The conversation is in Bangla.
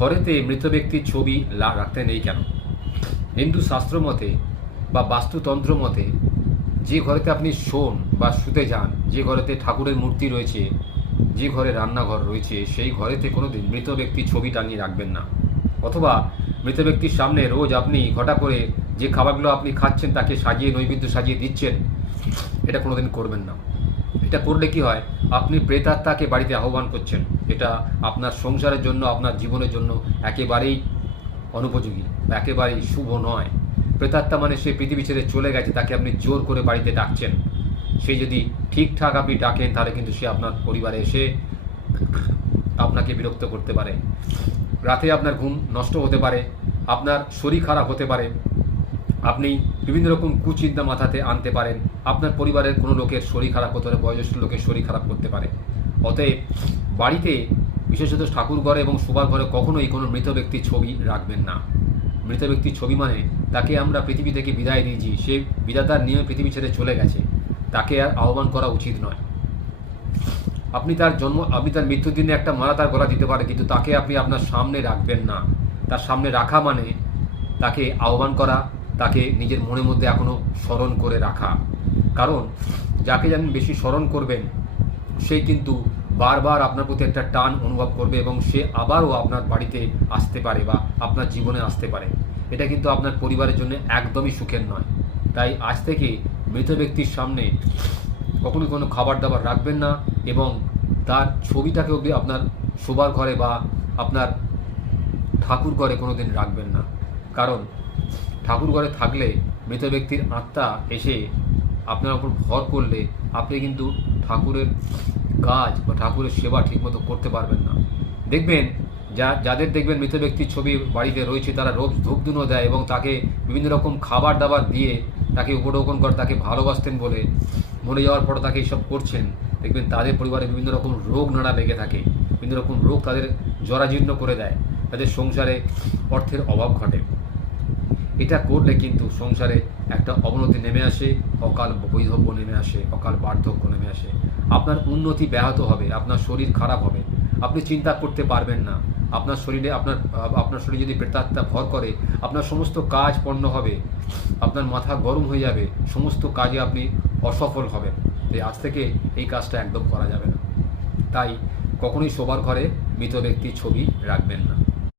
ঘরেতে মৃত ব্যক্তির ছবি রাখতে নেই কেন? হিন্দু শাস্ত্র মতে বা বাস্তুতন্ত্র মতে যে ঘরেতে আপনি শোন বা শুতে যান, যে ঘরেতে ঠাকুরের মূর্তি রয়েছে, যে ঘরে রান্নাঘর রয়েছে, সেই ঘরেতে কোনোদিন মৃত ব্যক্তির ছবি টানিয়ে রাখবেন না। অথবা মৃত ব্যক্তির সামনে রোজ আপনি ঘটা করে যে খাবারগুলো আপনি খাচ্ছেন তাকে সাজিয়ে নৈবেদ্য সাজিয়ে দিচ্ছেন, এটা কোনোদিন করবেন না। এটা করলে কি হয়, আপনি প্রেতাত্মাকে বাড়িতে আহ্বান করছেন। এটা আপনার সংসারের জন্য, আপনার জীবনের জন্য একেবারেই অনুপযোগী বা একেবারেই শুভ নয়। প্রেতাত্মা মানে সে পৃথিবী ছেড়ে চলে গেছে, তাকে আপনি জোর করে বাড়িতে ডাকছেন। সে যদি ঠিকঠাক আপনি ডাকেন তাহলে কিন্তু সে আপনার পরিবারে এসে আপনাকে বিরক্ত করতে পারে। রাতে আপনার ঘুম নষ্ট হতে পারে, আপনার শরীর খারাপ হতে পারে, আপনি বিভিন্ন রকম কুচিন্তা মাথাতে আনতে পারেন, আপনার পরিবারের কোনো লোকের শরীর খারাপ হতে পারে, বয়োজ্যেষ্ঠ লোকের শরীর খারাপ করতে পারে। অতএব বাড়িতে, বিশেষত ঠাকুর ঘরে এবং শোবার ঘরে কখনোই কোনো মৃত ব্যক্তির ছবি রাখবেন না। মৃত ব্যক্তির ছবি মানে তাকে আমরা পৃথিবী থেকে বিদায় দিয়েছি, সে বিধাতার নিয়মে পৃথিবী ছেড়ে চলে গেছে, তাকে আর আহ্বান করা উচিত নয়। আপনি তার মৃত্যুর দিনে একটা মালা তার গলা দিতে পারে, কিন্তু তাকে আপনি আপনার সামনে রাখবেন না। তার সামনে রাখা মানে তাকে আহ্বান করা, তাকে নিজের মনের মধ্যে এখনো স্মরণ করে রাখা। কারণ যাকে যেমন বেশি স্মরণ করবেন, সে কিন্তু বারবার আপনার প্রতি একটা টান অনুভব করবে এবং সে আবারও আপনার বাড়িতে আসতে পারে বা আপনার জীবনে আসতে পারে। এটা কিন্তু আপনার পরিবারের জন্য একদমই সুখের নয়। তাই আজ থেকে মৃত ব্যক্তির সামনে কখনোই কোনো খাবার দাবার রাখবেন না এবং তার ছবিটাকেও আপনার শোবার ঘরে বা আপনার ঠাকুর ঘরে কোনো দিন রাখবেন না। কারণ ঠাকুর ঘরে থাকলে মৃত ব্যক্তির আত্মা এসে আপনার উপর ভর করলে আপনি কিন্তু ঠাকুরের কাজ বা ঠাকুরের সেবা ঠিকমতো করতে পারবেন না। দেখবেন যাদের দেখবেন মৃত ব্যক্তির ছবি বাড়িতে রয়েছে, তারা রোজ ধূপধুনো দেয় এবং তাকে বিভিন্ন রকম খাবার দাবার দিয়ে তাকে উপঢৌকন করে, তাকে ভালোবাসতেন বলে মরে যাওয়ার পর তাকে এইসব করছেন। দেখবেন তাদের পরিবারে বিভিন্ন রকম রোগ নাড়া লেগে থাকে, বিভিন্ন রকম রোগ তাদের জরাজীর্ণ করে দেয়, তাদের সংসারে অর্থের অভাব ঘটে। এটা করলে কিন্তু সংসারে একটা অবনতি নেমে আসে, অকাল বৈধব্য নেমে আসে, অকাল বার্ধক্য নেমে আসে, আপনার উন্নতি ব্যাহত হবে, আপনার শরীর খারাপ হবে, আপনি চিন্তা করতে পারবেন না। আপনার শরীরে যদি প্রেতাত্মা ভর করে, আপনার সমস্ত কাজ পণ্য হবে, আপনার মাথা গরম হয়ে যাবে, সমস্ত কাজে আপনি অসফল হবেন। আজ থেকে এই কাজটা একদম করা যাবে না। তাই কখনোই শোবার ঘরে মৃত ব্যক্তির ছবি রাখবেন না।